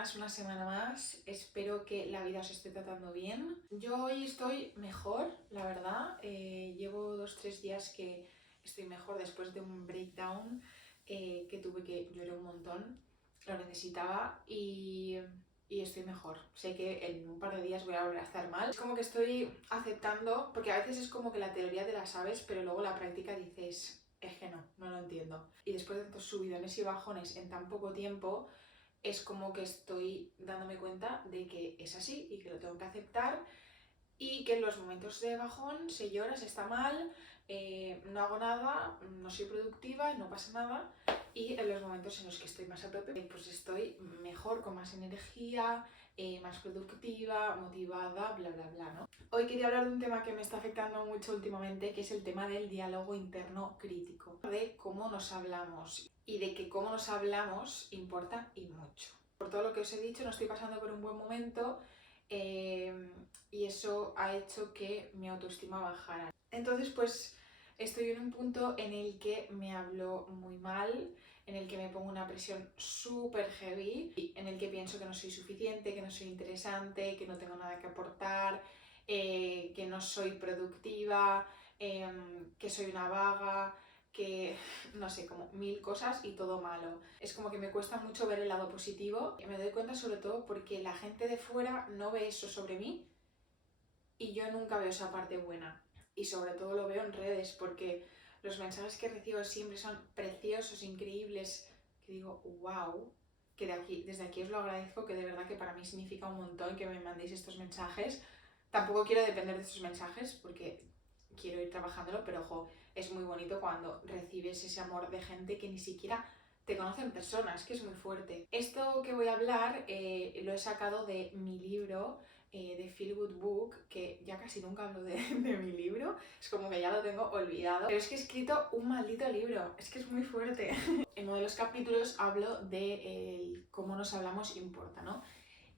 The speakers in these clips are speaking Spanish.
buenas, una semana más. Espero que la vida os esté tratando bien. Yo hoy estoy mejor, la verdad. Llevo 2-3 días que estoy mejor después de un breakdown que tuve, que lloré un montón. Lo necesitaba y estoy mejor. Sé que en un par de días voy a volver a estar mal. Es como que estoy aceptando, porque a veces es como que la teoría te la sabes, pero luego la práctica dices, es que no lo entiendo. Y después de tantos subidones y bajones en tan poco tiempo, es como que estoy dándome cuenta de que es así y que lo tengo que aceptar y que en los momentos de bajón se llora, se está mal, no hago nada, no soy productiva, no pasa nada, y en los momentos en los que estoy más a tope, pues estoy mejor, con más energía, más productiva, motivada, bla bla bla, ¿no? Hoy quería hablar de un tema que me está afectando mucho últimamente, que es el tema del diálogo interno crítico, de cómo nos hablamos y de que cómo nos hablamos importa y mucho. Por todo lo que os he dicho, no estoy pasando por un buen momento, y eso ha hecho que mi autoestima bajara. Entonces, pues estoy en un punto en el que me hablo muy mal, en el que me pongo una presión súper heavy, en el que pienso que no soy suficiente, que no soy interesante, que no tengo nada que aportar, que no soy productiva, que soy una vaga, que no sé, como mil cosas y todo malo. Es como que me cuesta mucho ver el lado positivo. Me doy cuenta sobre todo porque la gente de fuera no ve eso sobre mí y yo nunca veo esa parte buena. Y sobre todo lo veo en redes porque los mensajes que recibo siempre son preciosos, increíbles, que digo, wow, que desde aquí os lo agradezco, que de verdad que para mí significa un montón que me mandéis estos mensajes. Tampoco quiero depender de estos mensajes porque quiero ir trabajándolo, pero ojo, es muy bonito cuando recibes ese amor de gente que ni siquiera te conoce en persona, es que es muy fuerte. Esto que voy a hablar lo he sacado de mi libro, de Feel Good Book, que ya casi nunca hablo de mi libro, es como que ya lo tengo olvidado, pero es que he escrito un maldito libro, es que es muy fuerte. En uno de los capítulos hablo de cómo nos hablamos importa, ¿no?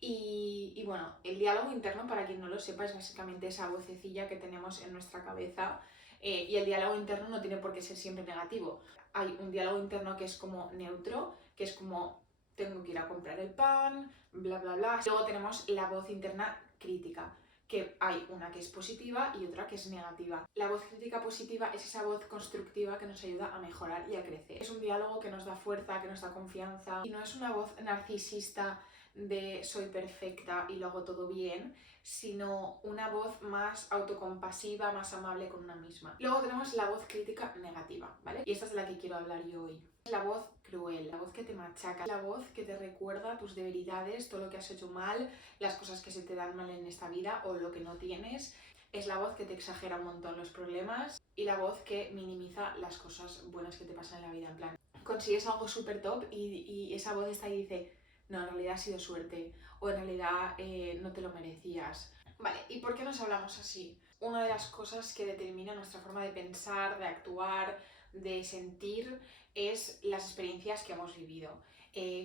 Y bueno, el diálogo interno, para quien no lo sepa, es básicamente esa vocecilla que tenemos en nuestra cabeza, y el diálogo interno no tiene por qué ser siempre negativo. Hay un diálogo interno que es como neutro, que es como tengo que ir a comprar el pan, bla bla bla. Luego tenemos la voz interna crítica, que hay una que es positiva y otra que es negativa. La voz crítica positiva es esa voz constructiva que nos ayuda a mejorar y a crecer. Es un diálogo que nos da fuerza, que nos da confianza, y no es una voz narcisista de soy perfecta y lo hago todo bien, sino una voz más autocompasiva, más amable con una misma. Luego tenemos la voz crítica negativa, ¿vale? Y esta es de la que quiero hablar yo hoy. Es la voz cruel, la voz que te machaca, la voz que te recuerda tus debilidades, todo lo que has hecho mal, las cosas que se te dan mal en esta vida o lo que no tienes. Es la voz que te exagera un montón los problemas y la voz que minimiza las cosas buenas que te pasan en la vida. En plan, consigues algo súper top y esa voz está ahí y dice, no, en realidad ha sido suerte, o en realidad no te lo merecías. Vale, ¿y por qué nos hablamos así? Una de las cosas que determina nuestra forma de pensar, de actuar, de sentir, es las experiencias que hemos vivido.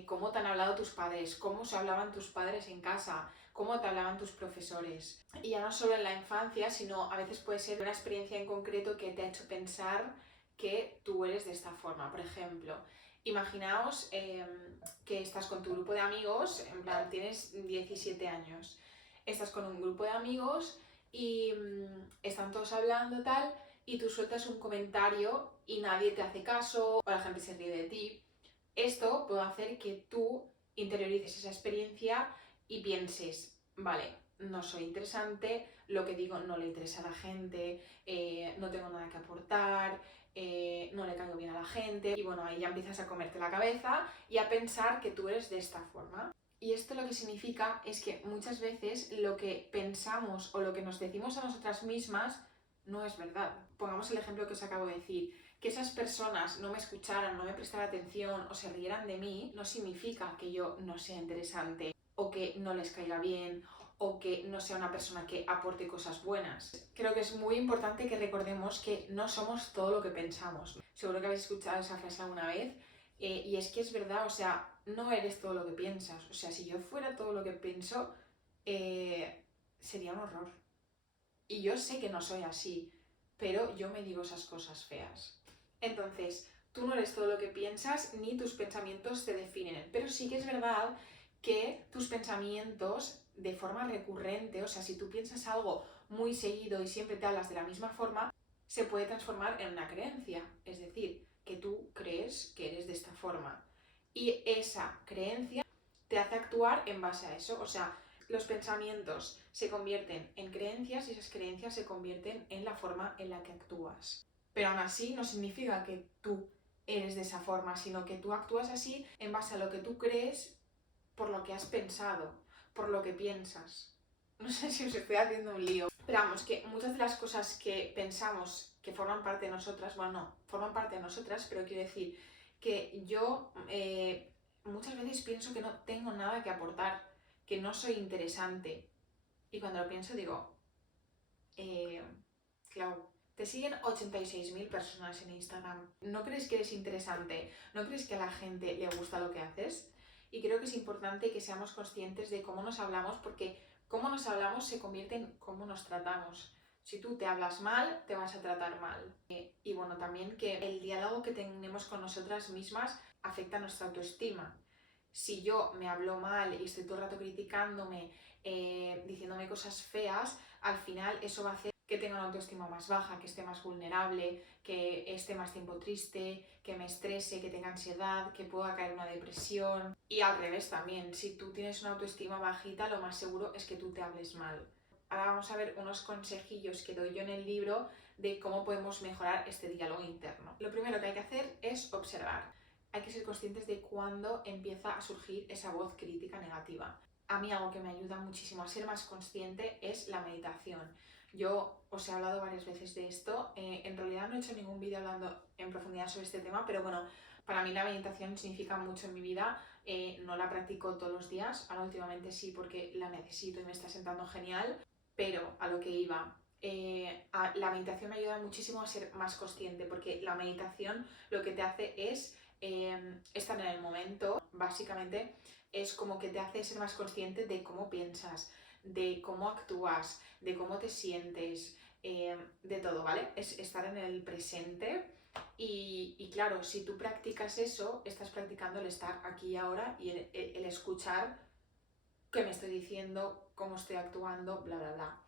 Cómo te han hablado tus padres, cómo se hablaban tus padres en casa, cómo te hablaban tus profesores. Y ya no solo en la infancia, sino a veces puede ser una experiencia en concreto que te ha hecho pensar que tú eres de esta forma. Por ejemplo, imaginaos que estás con tu grupo de amigos, en plan, tienes 17 años, estás con un grupo de amigos y están todos hablando tal, y tú sueltas un comentario y nadie te hace caso, o la gente se ríe de ti. Esto puede hacer que tú interiorices esa experiencia y pienses, vale, no soy interesante, lo que digo no le interesa a la gente, no tengo nada que aportar, no le caigo bien a la gente, y bueno, ahí ya empiezas a comerte la cabeza y a pensar que tú eres de esta forma. Y esto lo que significa es que muchas veces lo que pensamos o lo que nos decimos a nosotras mismas no es verdad. Pongamos el ejemplo que os acabo de decir. Que esas personas no me escucharan, no me prestaran atención o se rieran de mí, no significa que yo no sea interesante o que no les caiga bien o que no sea una persona que aporte cosas buenas. Creo que es muy importante que recordemos que no somos todo lo que pensamos. Seguro que habéis escuchado esa frase alguna vez, y es que es verdad, o sea, no eres todo lo que piensas. O sea, si yo fuera todo lo que pienso, sería un horror. Y yo sé que no soy así, pero yo me digo esas cosas feas. Entonces, tú no eres todo lo que piensas ni tus pensamientos te definen, pero sí que es verdad que tus pensamientos de forma recurrente, o sea, si tú piensas algo muy seguido y siempre te hablas de la misma forma, se puede transformar en una creencia, es decir, que tú crees que eres de esta forma. Y esa creencia te hace actuar en base a eso, o sea, los pensamientos se convierten en creencias y esas creencias se convierten en la forma en la que actúas. Pero aún así no significa que tú eres de esa forma, sino que tú actúas así en base a lo que tú crees por lo que has pensado, por lo que piensas. No sé si os estoy haciendo un lío. Pero vamos, que muchas de las cosas que pensamos que forman parte de nosotras, bueno, no, forman parte de nosotras, pero quiero decir que yo muchas veces pienso que no tengo nada que aportar, que no soy interesante. Y cuando lo pienso digo, Clau, te siguen 86.000 personas en Instagram. ¿No crees que eres interesante? ¿No crees que a la gente le gusta lo que haces? Y creo que es importante que seamos conscientes de cómo nos hablamos, porque cómo nos hablamos se convierte en cómo nos tratamos. Si tú te hablas mal, te vas a tratar mal. Y bueno, también que el diálogo que tenemos con nosotras mismas afecta a nuestra autoestima. Si yo me hablo mal y estoy todo el rato criticándome, diciéndome cosas feas, al final eso va a hacer que tenga una autoestima más baja, que esté más vulnerable, que esté más tiempo triste, que me estrese, que tenga ansiedad, que pueda caer en una depresión. Y al revés también, si tú tienes una autoestima bajita, lo más seguro es que tú te hables mal. Ahora vamos a ver unos consejillos que doy yo en el libro de cómo podemos mejorar este diálogo interno. Lo primero que hay que hacer es observar. Hay que ser conscientes de cuándo empieza a surgir esa voz crítica negativa. A mí algo que me ayuda muchísimo a ser más consciente es la meditación. Yo os he hablado varias veces de esto, en realidad no he hecho ningún vídeo hablando en profundidad sobre este tema, pero bueno, para mí la meditación significa mucho en mi vida, no la practico todos los días, ahora últimamente sí porque la necesito y me está sentando genial, pero a lo que iba, la meditación me ayuda muchísimo a ser más consciente, porque la meditación lo que te hace es estar en el momento, básicamente es como que te hace ser más consciente de cómo piensas, de cómo actúas, de cómo te sientes, de todo, ¿vale? Es estar en el presente y claro, si tú practicas eso, estás practicando el estar aquí y ahora y el escuchar qué me estoy diciendo, cómo estoy actuando, bla, bla, bla.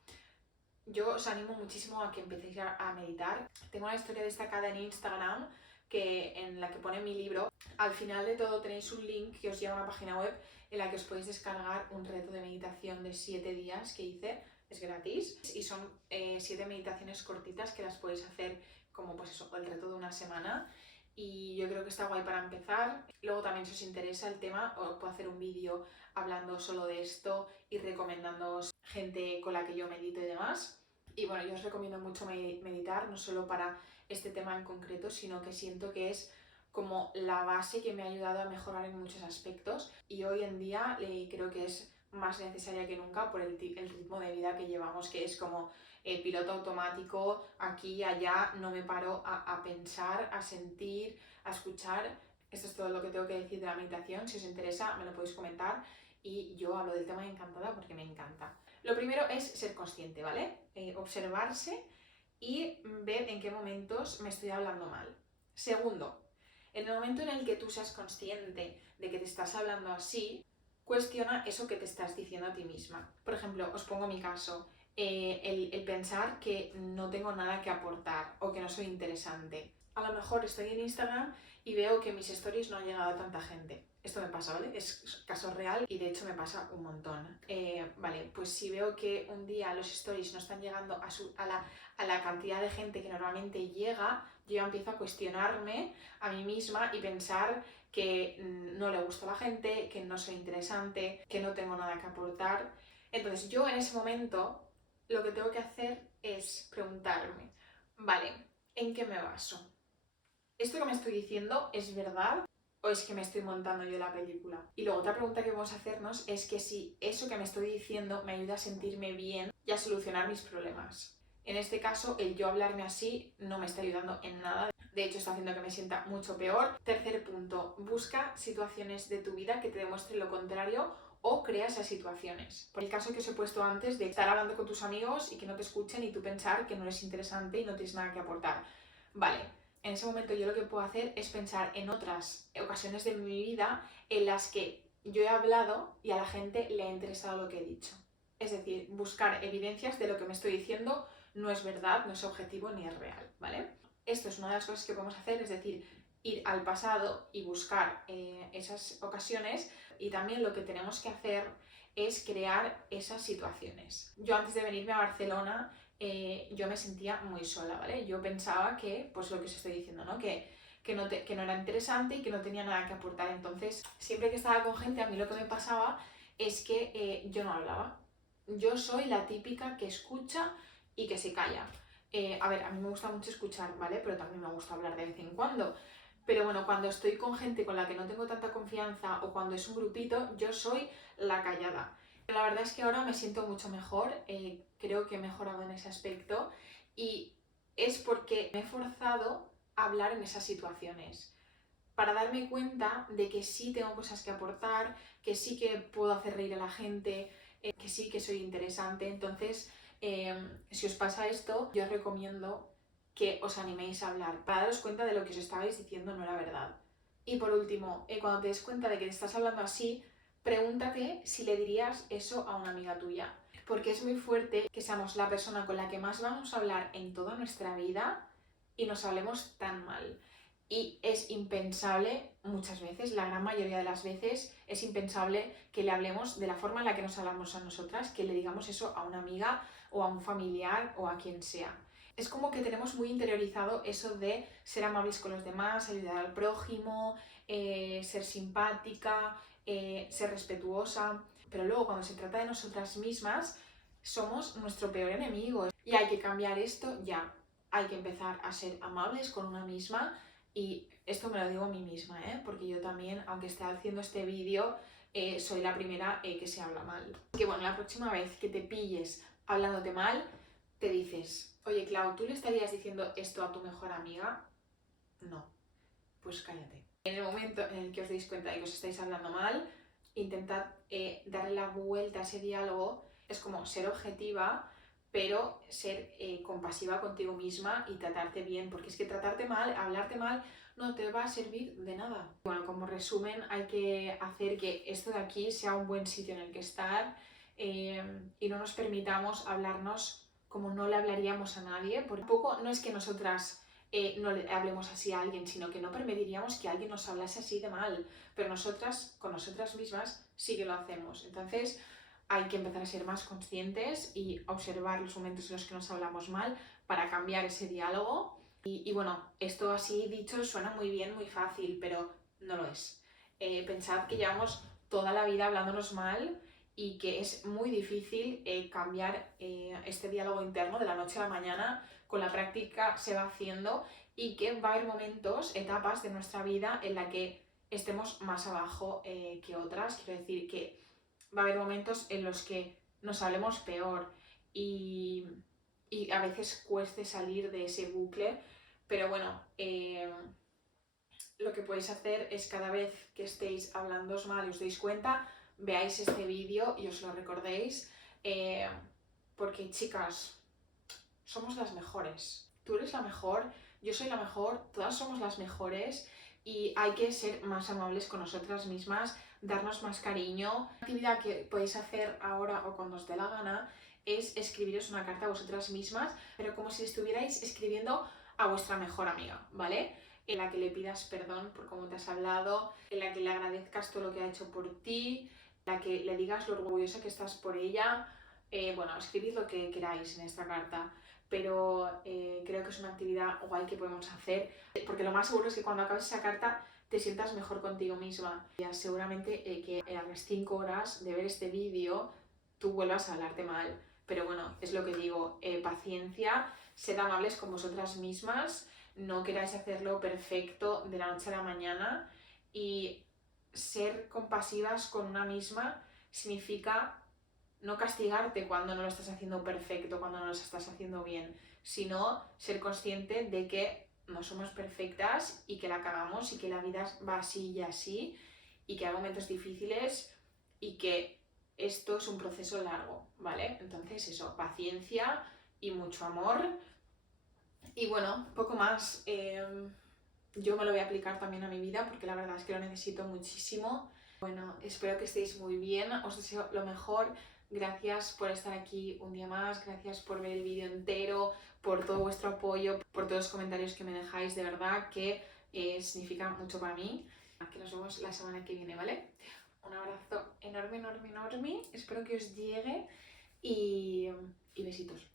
Yo os animo muchísimo a que empecéis a meditar. Tengo una historia destacada en Instagram en la que pone mi libro. Al final de todo tenéis un link que os lleva a una página web en la que os podéis descargar un reto de meditación de 7 días que hice. Es gratis y son 7 meditaciones cortitas que las podéis hacer como pues eso, el reto de una semana. Y yo creo que está guay para empezar. Luego también si os interesa el tema, os puedo hacer un vídeo hablando solo de esto y recomendándoos gente con la que yo medito y demás. Y bueno, yo os recomiendo mucho meditar, no solo para este tema en concreto, sino que siento que es como la base que me ha ayudado a mejorar en muchos aspectos y hoy en día creo que es más necesaria que nunca por el ritmo de vida que llevamos, que es como piloto automático, aquí y allá, no me paro a pensar, a sentir, a escuchar. Esto es todo lo que tengo que decir de la meditación. Si os interesa, me lo podéis comentar y yo hablo del tema encantada porque me encanta. Lo primero es ser consciente, ¿vale? Observarse y ver en qué momentos me estoy hablando mal. Segundo, en el momento en el que tú seas consciente de que te estás hablando así, cuestiona eso que te estás diciendo a ti misma. Por ejemplo, os pongo mi caso, el pensar que no tengo nada que aportar o que no soy interesante. A lo mejor estoy en Instagram y veo que mis stories no han llegado a tanta gente. Esto me pasa, ¿vale? Es caso real y de hecho me pasa un montón. Vale, pues si veo que un día los stories no están llegando a la cantidad de gente que normalmente llega, yo ya empiezo a cuestionarme a mí misma y pensar que no le gusta a la gente, que no soy interesante, que no tengo nada que aportar. Entonces yo en ese momento lo que tengo que hacer es preguntarme, vale, ¿en qué me baso? ¿Esto que me estoy diciendo es verdad o es que me estoy montando yo la película? Y luego otra pregunta que vamos a hacernos es que si eso que me estoy diciendo me ayuda a sentirme bien y a solucionar mis problemas. En este caso, el yo hablarme así no me está ayudando en nada. De hecho, está haciendo que me sienta mucho peor. Tercer punto, busca situaciones de tu vida que te demuestren lo contrario o crea esas situaciones. Por el caso que os he puesto antes de estar hablando con tus amigos y que no te escuchen y tú pensar que no eres interesante y no tienes nada que aportar. Vale, en ese momento yo lo que puedo hacer es pensar en otras ocasiones de mi vida en las que yo he hablado y a la gente le ha interesado lo que he dicho. Es decir, buscar evidencias de lo que me estoy diciendo no es verdad, no es objetivo ni es real, ¿vale? Esto es una de las cosas que podemos hacer, es decir, ir al pasado y buscar esas ocasiones, y también lo que tenemos que hacer es crear esas situaciones. Yo antes de venirme a Barcelona yo me sentía muy sola, ¿vale? Yo pensaba que, pues lo que os estoy diciendo, ¿no? Que no era interesante y que no tenía nada que aportar. Entonces, siempre que estaba con gente, a mí lo que me pasaba es que yo no hablaba. Yo soy la típica que escucha y que se calla. A ver, a mí me gusta mucho escuchar, ¿vale? Pero también me gusta hablar de vez en cuando. Pero bueno, cuando estoy con gente con la que no tengo tanta confianza o cuando es un grupito, yo soy la callada. La verdad es que ahora me siento mucho mejor, creo que he mejorado en ese aspecto, y es porque me he forzado a hablar en esas situaciones para darme cuenta de que sí tengo cosas que aportar, que sí que puedo hacer reír a la gente, que sí que soy interesante. Entonces, si os pasa esto, yo os recomiendo que os animéis a hablar para daros cuenta de lo que os estabais diciendo no era verdad. Y por último, cuando te des cuenta de que te estás hablando así, pregúntate si le dirías eso a una amiga tuya. Porque es muy fuerte que seamos la persona con la que más vamos a hablar en toda nuestra vida y nos hablemos tan mal. Y es impensable, muchas veces, la gran mayoría de las veces, es impensable que le hablemos de la forma en la que nos hablamos a nosotras, que le digamos eso a una amiga o a un familiar o a quien sea. Es como que tenemos muy interiorizado eso de ser amables con los demás, ayudar al prójimo, ser simpática, ser respetuosa, pero luego cuando se trata de nosotras mismas, somos nuestro peor enemigo. Y hay que cambiar esto ya. Hay que empezar a ser amables con una misma, y esto me lo digo a mí misma, porque yo también, aunque esté haciendo este vídeo, soy la primera que se habla mal. Que bueno, la próxima vez que te pilles hablándote mal, te dices, oye Clau, ¿tú le estarías diciendo esto a tu mejor amiga? No, pues cállate. En el momento en el que os deis cuenta de que os estáis hablando mal, intentad darle la vuelta a ese diálogo. Es como ser objetiva, pero ser compasiva contigo misma y tratarte bien, porque es que tratarte mal, hablarte mal, no te va a servir de nada. Bueno, como resumen, hay que hacer que esto de aquí sea un buen sitio en el que estar, y no nos permitamos hablarnos como no le hablaríamos a nadie, porque tampoco no es que nosotras no le hablemos así a alguien, sino que no permitiríamos que alguien nos hablase así de mal, pero nosotras, con nosotras mismas, sí que lo hacemos. Entonces hay que empezar a ser más conscientes y observar los momentos en los que nos hablamos mal para cambiar ese diálogo. Y bueno, esto así dicho suena muy bien, muy fácil, pero no lo es. Pensad que llevamos toda la vida hablándonos mal y que es muy difícil cambiar este diálogo interno de la noche a la mañana. Con la práctica se va haciendo, y que va a haber momentos, etapas de nuestra vida en la que estemos más abajo que otras. Quiero decir que va a haber momentos en los que nos hablemos peor y, y a veces cueste salir de ese bucle, pero bueno, lo que podéis hacer es cada vez que estéis hablándoos mal y os deis cuenta, veáis este vídeo y os lo recordéis, porque chicas, somos las mejores. Tú eres la mejor, yo soy la mejor, todas somos las mejores, y hay que ser más amables con nosotras mismas, darnos más cariño. Una actividad que podéis hacer ahora o cuando os dé la gana es escribiros una carta a vosotras mismas, pero como si estuvierais escribiendo a vuestra mejor amiga, ¿vale? En la que le pidas perdón por cómo te has hablado, en la que le agradezcas todo lo que ha hecho por ti, en la que le digas lo orgullosa que estás por ella. Bueno, escribid lo que queráis en esta carta, pero creo que es una actividad guay que podemos hacer, porque lo más seguro es que cuando acabes esa carta te sientas mejor contigo misma. Ya seguramente que a las 5 horas de ver este vídeo tú vuelvas a hablarte mal, pero bueno, es lo que digo, paciencia, sed amables con vosotras mismas, no queráis hacerlo perfecto de la noche a la mañana, y ser compasivas con una misma significa no castigarte cuando no lo estás haciendo perfecto, cuando no lo estás haciendo bien, sino ser consciente de que no somos perfectas y que la cagamos y que la vida va así y así, y que hay momentos difíciles y que esto es un proceso largo, ¿vale? Entonces eso, paciencia y mucho amor. Y bueno, poco más. Yo me lo voy a aplicar también a mi vida porque la verdad es que lo necesito muchísimo. Bueno, espero que estéis muy bien, os deseo lo mejor. Gracias por estar aquí un día más, gracias por ver el vídeo entero, por todo vuestro apoyo, por todos los comentarios que me dejáis, de verdad que significa mucho para mí. Que nos vemos la semana que viene, ¿vale? Un abrazo enorme, enorme, enorme, espero que os llegue y besitos.